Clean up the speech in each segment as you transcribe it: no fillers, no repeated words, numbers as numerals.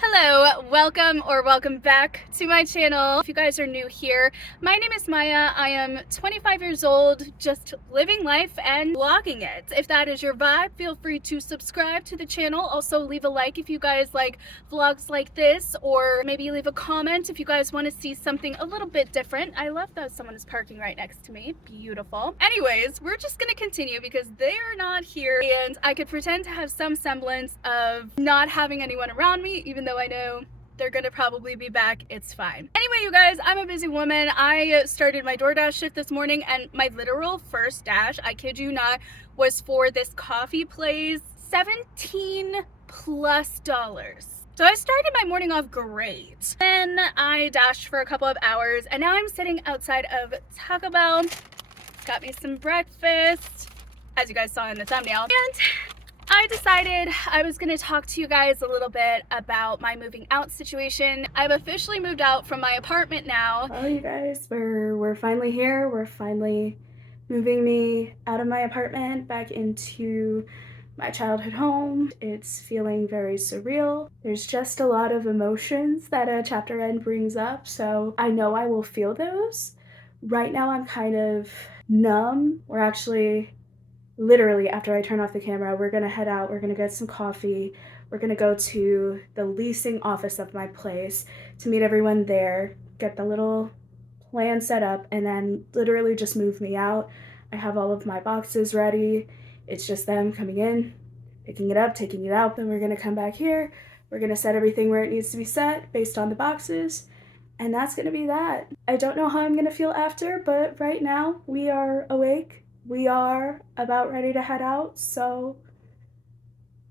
Hello, welcome back to my channel. If you guys are new here, my name is Maya. I am 25 years old, just living life and vlogging it. If that is your vibe, feel free to subscribe to the channel. Also leave a like if you guys like vlogs like this, or maybe leave a comment if you guys want to see something a little bit different. I love that someone is parking right next to me. Beautiful. Anyways, we're just gonna continue because they are not here and I could pretend to have some semblance of not having anyone around me, even though I know they're gonna probably be back. It's fine. Anyway, you guys, I'm a busy woman. I started my DoorDash shift this morning and my literal first dash, I kid you not, was for this coffee place. $17 plus. So I started my morning off great. Then I dashed for a couple of hours and now I'm sitting outside of Taco Bell. Got me some breakfast, as you guys saw in the thumbnail. And I decided I was going to talk to you guys a little bit about my moving out situation. I've officially moved out from my apartment now. Well, you guys, we're finally here. We're finally moving me out of my apartment back into my childhood home. It's feeling very surreal. There's just a lot of emotions that a chapter end brings up, so I know I will feel those. Right now I'm kind of numb. We're actually literally, after I turn off the camera, we're gonna head out, we're gonna get some coffee, we're gonna go to the leasing office of my place to meet everyone there, get the little plan set up, and then literally just move me out. I have all of my boxes ready. It's just them coming in, picking it up, taking it out. Then we're gonna come back here, we're gonna set everything where it needs to be set based on the boxes, and that's gonna be that. I don't know how I'm gonna feel after, but right now we are awake. We are about ready to head out, so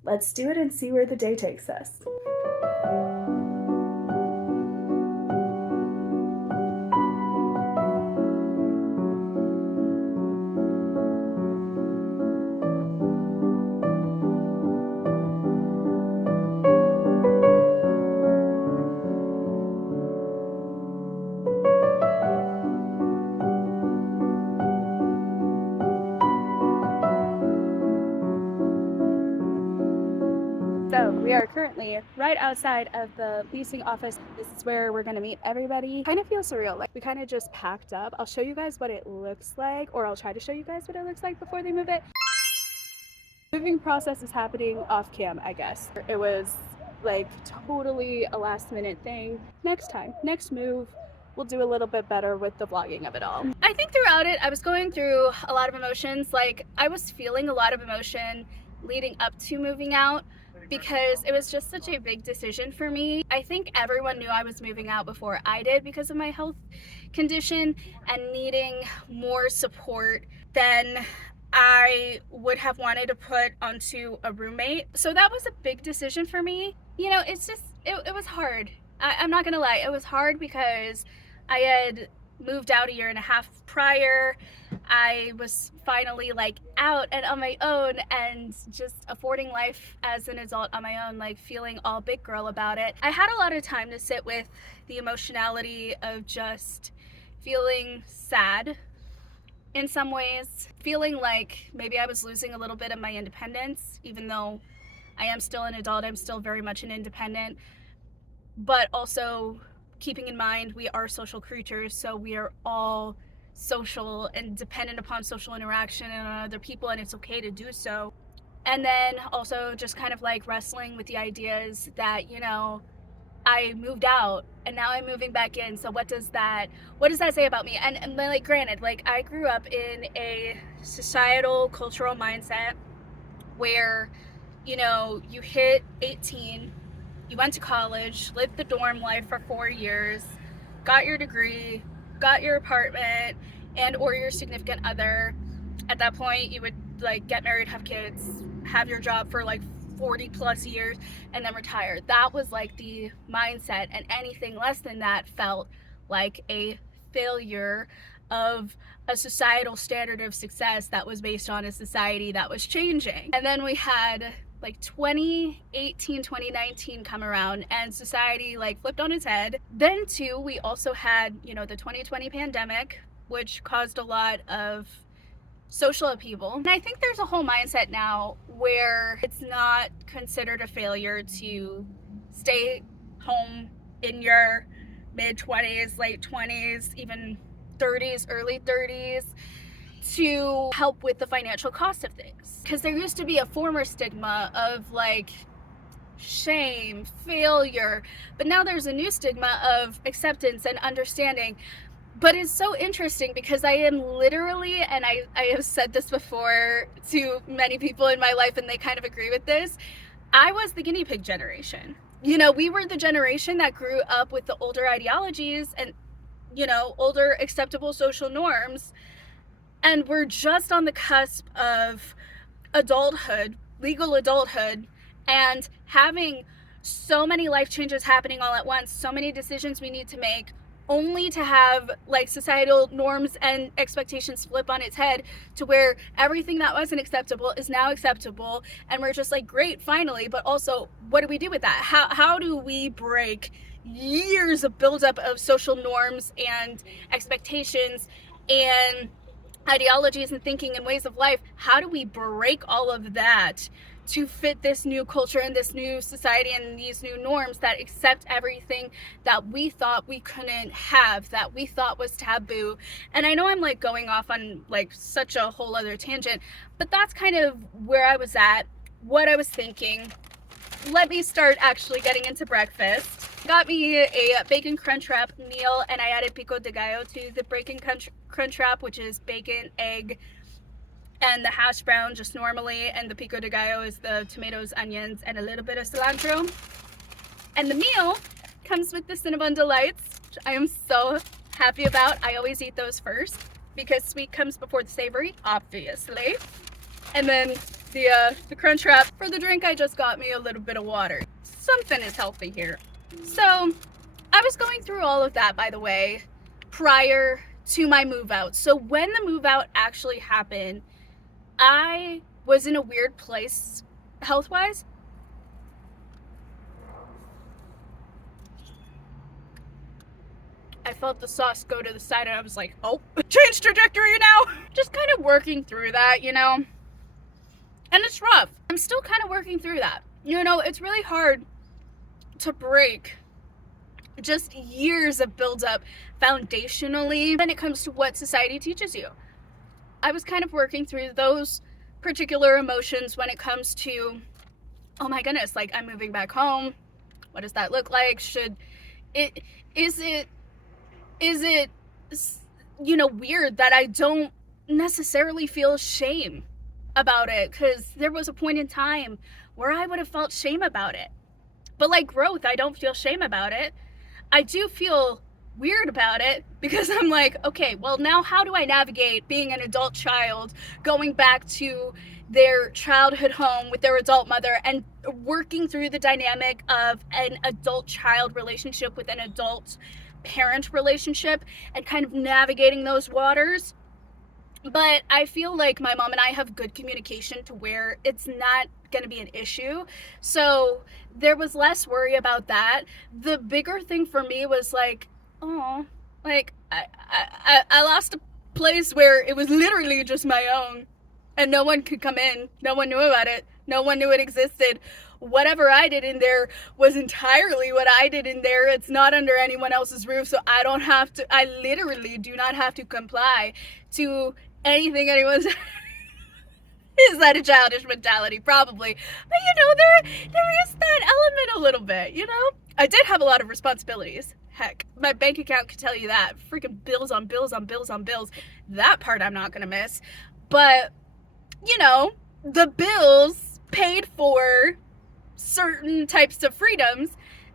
let's do it and see where the day takes us. So we are currently right outside of the leasing office. This is where we're gonna meet everybody. Kind of feels surreal. Like we kind of just packed up. I'll show you guys what it looks like, or I'll try to show you guys what it looks like before they move it. Moving process is happening off cam, I guess. It was like totally a last minute thing. Next time, next move, we'll do a little bit better with the vlogging of it all. I think throughout it, I was going through a lot of emotions. Like I was feeling a lot of emotion leading up to moving out, because it was just such a big decision for me. I think everyone knew I was moving out before I did because of my health condition and needing more support than I would have wanted to put onto a roommate. So that was a big decision for me. You know, it's just, it was hard. I'm not gonna lie, it was hard because I had moved out a year and a half prior. I was finally like out and on my own and just affording life as an adult on my own, like feeling all big girl about it. I had a lot of time to sit with the emotionality of just feeling sad in some ways, feeling like maybe I was losing a little bit of my independence, even though I am still an adult, I'm still very much an independent, but also keeping in mind we are social creatures, so we are all social and dependent upon social interaction and on other people, and it's okay to do so. And then also just kind of like wrestling with the ideas that, you know, I moved out and now I'm moving back in, so what does that say about me? And like granted, like I grew up in a societal cultural mindset where, you know, you hit 18, you went to college, lived the dorm life for 4 years, got your degree, got your apartment, and or your significant other. At that point, you would like get married, have kids, have your job for like 40 plus years, and then retire. That was like the mindset, and anything less than that felt like a failure of a societal standard of success that was based on a society that was changing. And then we had like 2018, 2019 come around and society like flipped on its head. Then too, we also had, you know, the 2020 pandemic, which caused a lot of social upheaval. And I think there's a whole mindset now where it's not considered a failure to stay home in your mid-20s, late 20s, even 30s, early 30s, to help with the financial cost of things. Because there used to be a former stigma of like shame, failure, but now there's a new stigma of acceptance and understanding. But it's so interesting because I am literally, and I have said this before to many people in my life and they kind of agree with this, I was the guinea pig generation. You know, we were the generation that grew up with the older ideologies and, you know, older acceptable social norms. And we're just on the cusp of adulthood, legal adulthood, and having so many life changes happening all at once, so many decisions we need to make, only to have like societal norms and expectations flip on its head to where everything that wasn't acceptable is now acceptable, and we're just like, great, finally. But also, what do we do with that? How do we break years of buildup of social norms and expectations and ideologies and thinking and ways of life? How do we break all of that to fit this new culture and this new society and these new norms that accept everything that we thought we couldn't have, that we thought was taboo? And I know I'm like going off on like such a whole other tangent, but that's kind of where I was at, what I was thinking. Let me start actually getting into breakfast. Got me a bacon crunch wrap meal, and I added pico de gallo to the bacon crunch wrap, which is bacon, egg, and the hash brown just normally, and the pico de gallo is the tomatoes, onions, and a little bit of cilantro. And the meal comes with the cinnamon delights, which I am so happy about. I always eat those first because sweet comes before the savory, obviously. And then the crunch wrap. For the drink, I just got me a little bit of water. Something is healthy here. So I was going through all of that, by the way, prior to my move out. So when the move out actually happened, I was in a weird place health-wise. I felt the sauce go to the side and I was like, oh, change trajectory now. Just kind of working through that, you know, and it's rough. I'm still kind of working through that. You know, it's really hard to break just years of buildup foundationally when it comes to what society teaches you. I was kind of working through those particular emotions when it comes to, oh my goodness, like I'm moving back home. What does that look like? Is it, you know, weird that I don't necessarily feel shame about it? Because there was a point in time where I would have felt shame about it. But like growth, I don't feel shame about it. I do feel weird about it because I'm like, okay, well now how do I navigate being an adult child, going back to their childhood home with their adult mother and working through the dynamic of an adult-child relationship with an adult-parent relationship and kind of navigating those waters. But I feel like my mom and I have good communication to where it's not going to be an issue. So there was less worry about that. The bigger thing for me was like, oh, like I lost a place where it was literally just my own and no one could come in. No one knew about it. No one knew it existed. Whatever I did in there was entirely what I did in there. It's not under anyone else's roof, so I literally do not have to comply to anything anyone's. Is that a childish mentality? Probably. But you know, there is that element a little bit, you know? I did have a lot of responsibilities. Heck, my bank account could tell you that. Freaking bills on bills on bills on bills. That part I'm not gonna miss. But, you know, the bills paid for certain types of freedoms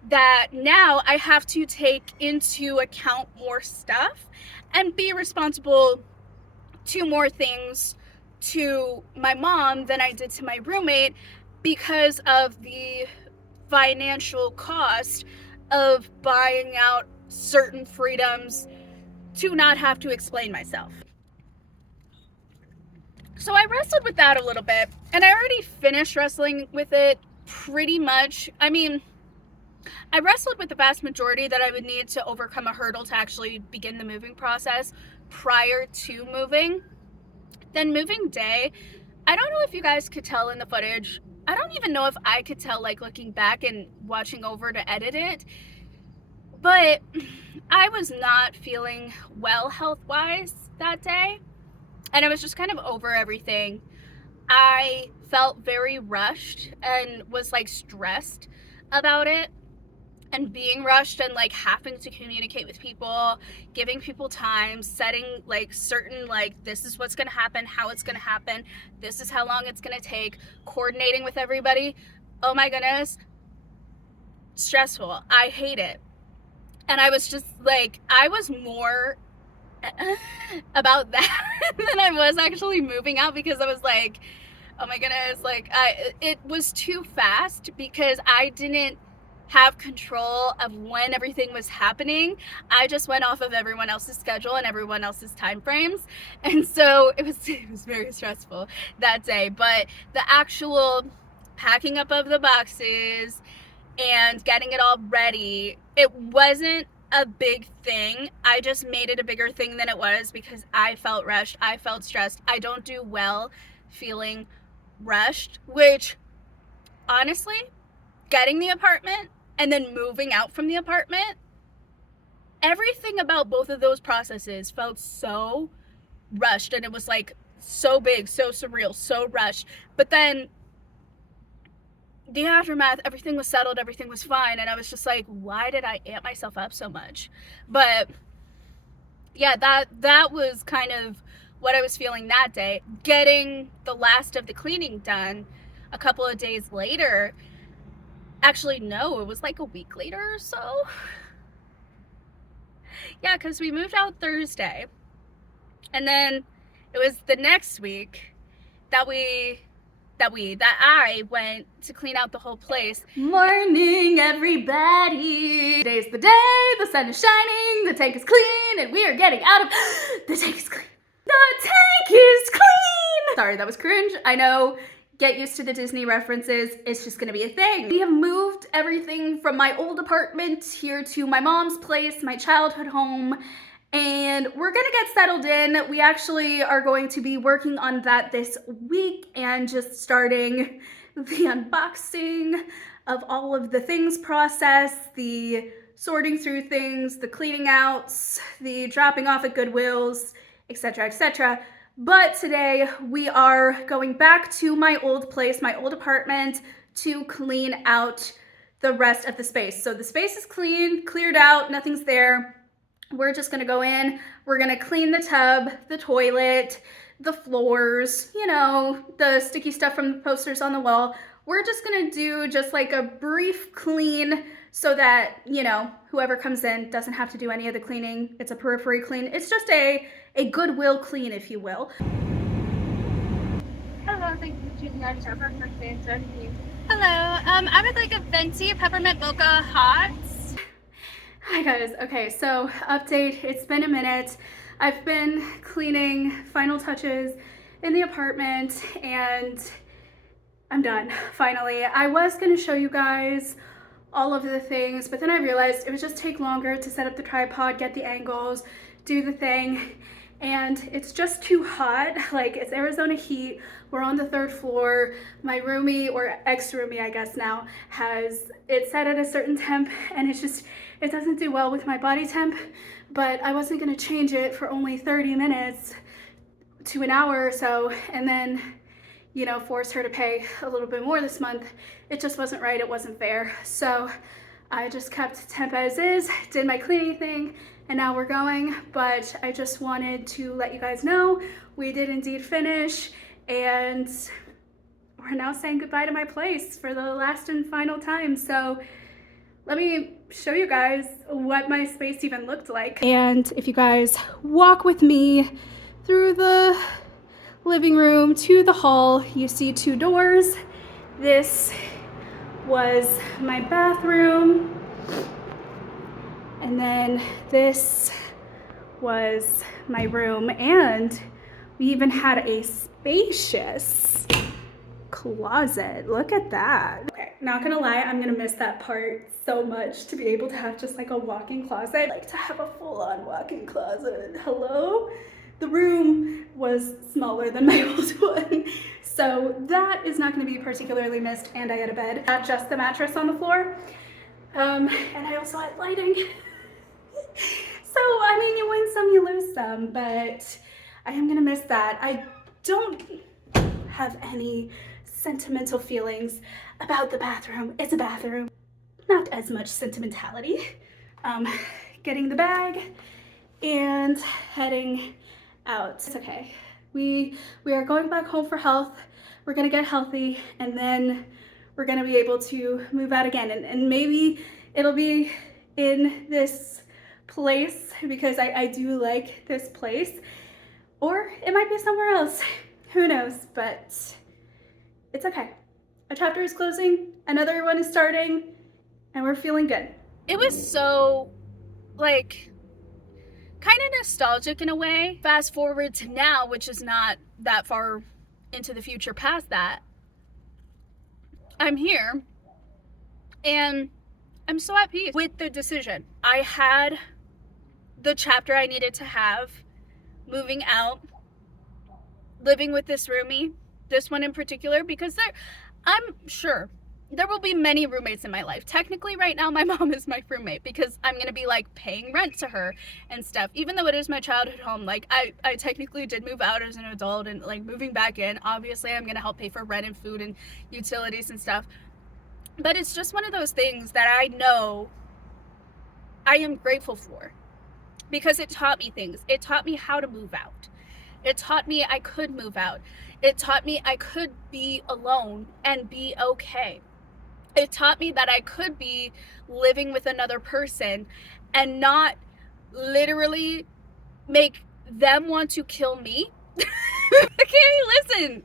that now I have to take into account more stuff and be responsible to more things to my mom than I did to my roommate because of the financial cost of buying out certain freedoms to not have to explain myself. So I wrestled with that a little bit, and I already finished wrestling with it pretty much. I mean, I wrestled with the vast majority that I would need to overcome a hurdle to actually begin the moving process prior to moving. Then moving day, I don't know if you guys could tell in the footage, I don't even know if I could tell, like, looking back and watching over to edit it, but I was not feeling well health-wise that day, and I was just kind of over everything. I felt very rushed and was, like, stressed about it, and being rushed and, like, having to communicate with people, giving people time, setting, like, certain, like, this is what's gonna happen, how it's gonna happen, this is how long it's gonna take, coordinating with everybody. Oh my goodness, stressful. I hate it. And I was just like, I was more about that than I was actually moving out, because I was like, oh my goodness, like, it was too fast because I didn't have control of when everything was happening. I just went off of everyone else's schedule and everyone else's time frames, and so it was very stressful that day. But the actual packing up of the boxes and getting it all ready, it wasn't a big thing. I just made it a bigger thing than it was because I felt rushed. I felt stressed. I don't do well feeling rushed, which honestly, getting the apartment and then moving out from the apartment, everything about both of those processes felt so rushed, and it was like so big, so surreal, so rushed. But then the aftermath, everything was settled, everything was fine, and I was just like, why did I amp myself up so much? But yeah, that was kind of what I was feeling that day. Getting the last of the cleaning done a couple of days later, actually no, it was like a week later or so. Yeah, because we moved out Thursday, and then it was the next week that I went to clean out the whole place. Morning, everybody. Today's the day, the sun is shining, the tank is clean, and we are getting out of the tank is clean. The tank is clean. Sorry, that was cringe. I know. Get used to the Disney references. It's just gonna be a thing. We have moved everything from my old apartment here to my mom's place, my childhood home, and we're gonna get settled in. We actually are going to be working on that this week and just starting the unboxing of all of the things process, the sorting through things, the cleaning outs, the dropping off at Goodwills, etc., etc. But today we are going back to my old place, my old apartment, to clean out the rest of the space. So the space is clean, cleared out, nothing's there. We're just gonna go in, we're gonna clean the tub, the toilet, the floors, you know, the sticky stuff from the posters on the wall. We're just gonna do just like a brief clean so that, you know, whoever comes in doesn't have to do any of the cleaning. It's a periphery clean. It's just a goodwill clean, if you will. Hello, thank you for choosing our shop. Our first day is ready for you. Hello, I would like a venti peppermint mocha hot. Hi guys, okay, so update, it's been a minute. I've been cleaning, final touches in the apartment, and I'm done, finally. I was gonna show you guys all of the things, but then I realized it would just take longer to set up the tripod, get the angles, do the thing, and it's just too hot. Like, it's Arizona heat. We're on the 3rd floor. My roomie, or ex-roomie I guess now, has it set at a certain temp, and it doesn't do well with my body temp, but I wasn't gonna change it for only 30 minutes to an hour or so, and then, you know, force her to pay a little bit more this month. It just wasn't right, it wasn't fair. So I just kept temp as is, did my cleaning thing, and now we're going. But I just wanted to let you guys know we did indeed finish, and we're now saying goodbye to my place for the last and final time. So let me show you guys what my space even looked like. And if you guys walk with me through the living room to the hall, you see 2 doors. This was my bathroom, and then this was my room, and we even had a spacious closet. Look at that. Okay, not gonna lie, I'm gonna miss that part so much, to be able to have just like a walk-in closet. I like to have a full-on walk-in closet. Hello? The room was smaller than my old one, So that is not going to be particularly missed, and I had a bed, not just the mattress on the floor. And I also had lighting. So, I mean, you win some, you lose some, but I am going to miss that. I don't have any sentimental feelings about the bathroom. It's a bathroom. Not as much sentimentality. Um, Getting the bag and heading out. It's okay. We are going back home for health. We're gonna get healthy, and then we're gonna be able to move out again. And maybe it'll be in this place because I do like this place, or it might be somewhere else. Who knows? But it's okay. A chapter is closing, another one is starting, and we're feeling good. It was so, like, kind of nostalgic in a way. Fast forward to now, which is not that far into the future past that. I'm here, and I'm so at peace with the decision. I had the chapter I needed to have, moving out, living with this roomie, this one in particular, because I'm sure there will be many roommates in my life. Technically right now my mom is my roommate because I'm gonna be like paying rent to her and stuff, even though it is my childhood home. Like I technically did move out as an adult, and like moving back in, obviously I'm gonna help pay for rent and food and utilities and stuff, but it's just one of those things that I know I am grateful for because it taught me things. It taught me how to move out. It taught me I could move out. It taught me I could be alone and be okay. It taught me that I could be living with another person and not literally make them want to kill me. Okay, listen,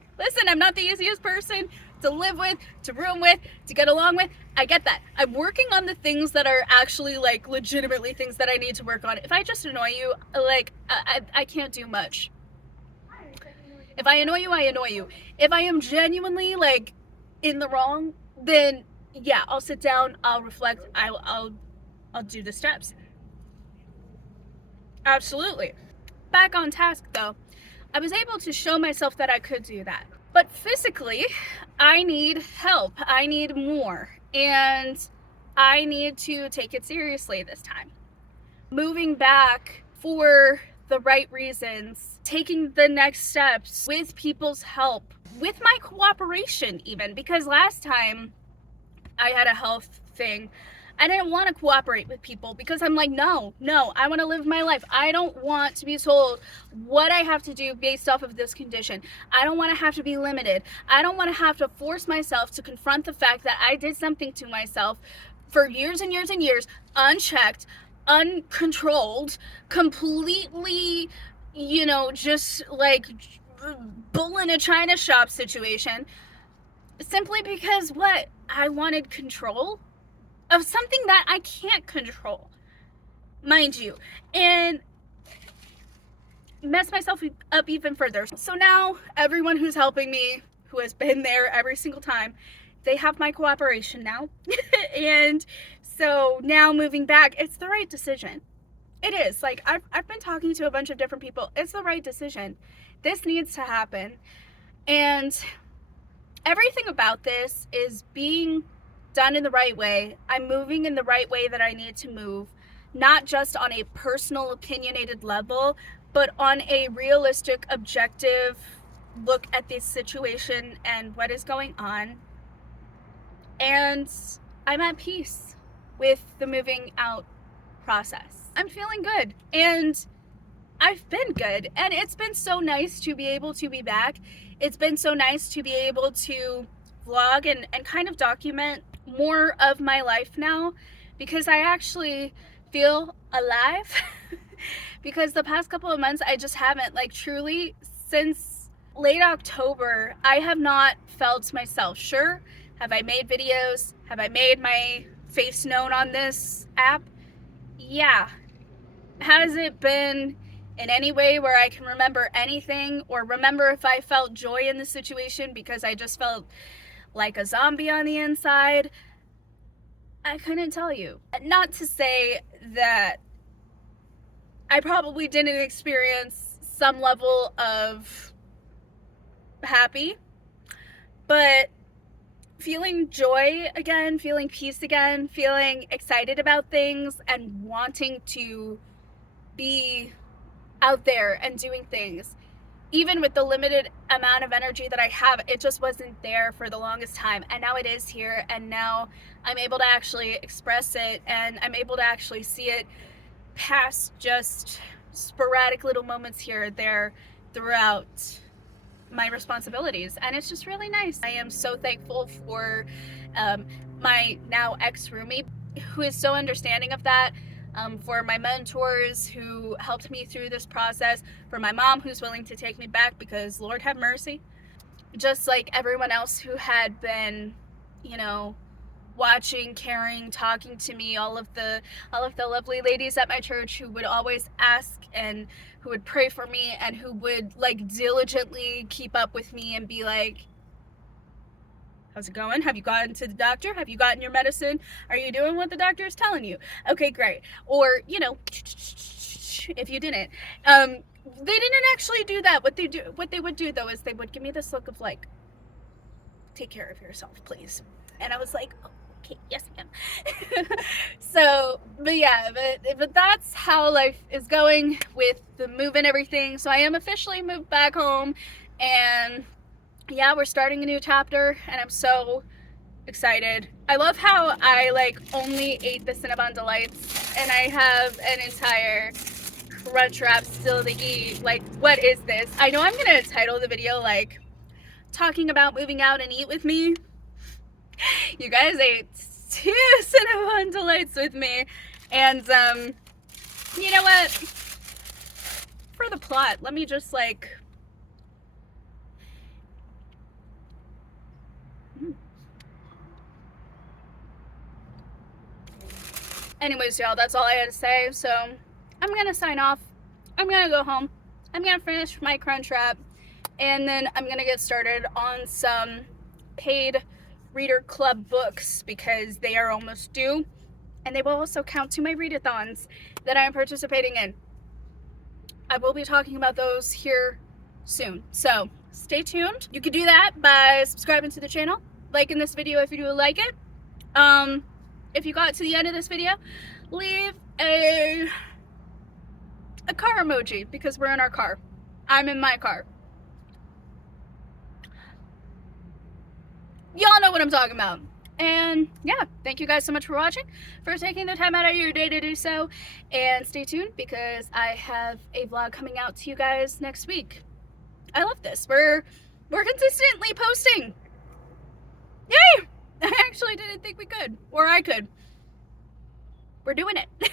I'm not the easiest person to live with, to room with, to get along with. I get that. I'm working on the things that are actually like legitimately things that I need to work on. If I just annoy you, like I can't do much. If I annoy you, I annoy you. If I am genuinely like in the wrong, then yeah, I'll sit down, I'll reflect, I'll do the steps. Absolutely. Back on task though, I was able to show myself that I could do that. But physically, I need help. I need more. And I need to take it seriously this time. Moving back for the right reasons, taking the next steps with people's help, with my cooperation even, because last time I had a health thing, I didn't want to cooperate with people because I'm like, no, I want to live my life. I don't want to be told what I have to do based off of this condition. I don't want to have to be limited. I don't want to have to force myself to confront the fact that I did something to myself for years and years and years, unchecked, uncontrolled, completely, just like bull in a china shop situation, simply because what? I wanted control of something that I can't control, mind you, and mess myself up even further. So now everyone who's helping me, who has been there every single time, they have my cooperation now. And so now moving back, it's the right decision. It is. Like, I've been talking to a bunch of different people. It's the right decision. This needs to happen. And everything about this is being done in the right way. I'm moving in the right way that I need to move, not just on a personal opinionated level, but on a realistic, objective look at this situation and what is going on. And I'm at peace with the moving out process. I'm feeling good, and I've been good, and it's been so nice to be able to be back. It's been so nice to be able to vlog and kind of document more of my life now, because I actually feel alive. Because the past couple of months I just haven't, like, truly, since late October, I have not felt myself. Sure, have I made videos? Have I made my face known on this app? Yeah. Has it been in any way where I can remember anything or remember if I felt joy in the situation because I just felt like a zombie on the inside? I couldn't tell you. Not to say that I probably didn't experience some level of happy but feeling joy again, feeling peace again, feeling excited about things, and wanting to be out there and doing things. Even with the limited amount of energy that I have, it just wasn't there for the longest time. And now it is here. And now I'm able to actually express it, and I'm able to actually see it past just sporadic little moments here or there throughout my responsibilities, and it's just really nice. I am so thankful for um, my now ex-roommate who is so understanding of that, for my mentors who helped me through this process, for my mom who's willing to take me back because Lord have mercy, just like everyone else who had been, you know, watching, caring, talking to me, all of the lovely ladies at my church who would always ask and who would pray for me and who would like diligently keep up with me and be like, how's it going? Have you gotten to the doctor? Have you gotten your medicine? Are you doing what the doctor is telling you? Okay, great. Or, you know, if you didn't. They didn't actually do that. What they would do though is they would give me this look of like, take care of yourself, please. And I was like, oh, okay, yes, ma'am. So, but yeah, but that's how life is going with the move and everything. So I am officially moved back home, and yeah, we're starting a new chapter, and I'm so excited. I love how I like only ate the Cinnabon Delights, and I have an entire crunch wrap still to eat. Like, what is this? I know I'm gonna title the video like talking about moving out and eat with me. You guys ate 2 Cinnabon Delights with me, and you know what? For the plot, let me just like. Anyways, y'all, that's all I had to say. So I'm gonna sign off. I'm gonna go home. I'm gonna finish my crunch wrap, and then I'm gonna get started on some paid reader club books because they are almost due, and they will also count to my readathons that I am participating in. I will be talking about those here soon, so stay tuned. You can do that by subscribing to the channel, liking this video if you do like it. If you got to the end of this video, leave a car emoji because we're in our car. I'm in my car. Y'all know what I'm talking about. And yeah, thank you guys so much for watching, for taking the time out of your day to do so. And stay tuned because I have a vlog coming out to you guys next week. I love this. We're consistently posting. Yay! I actually didn't think we could, or I could. We're doing it.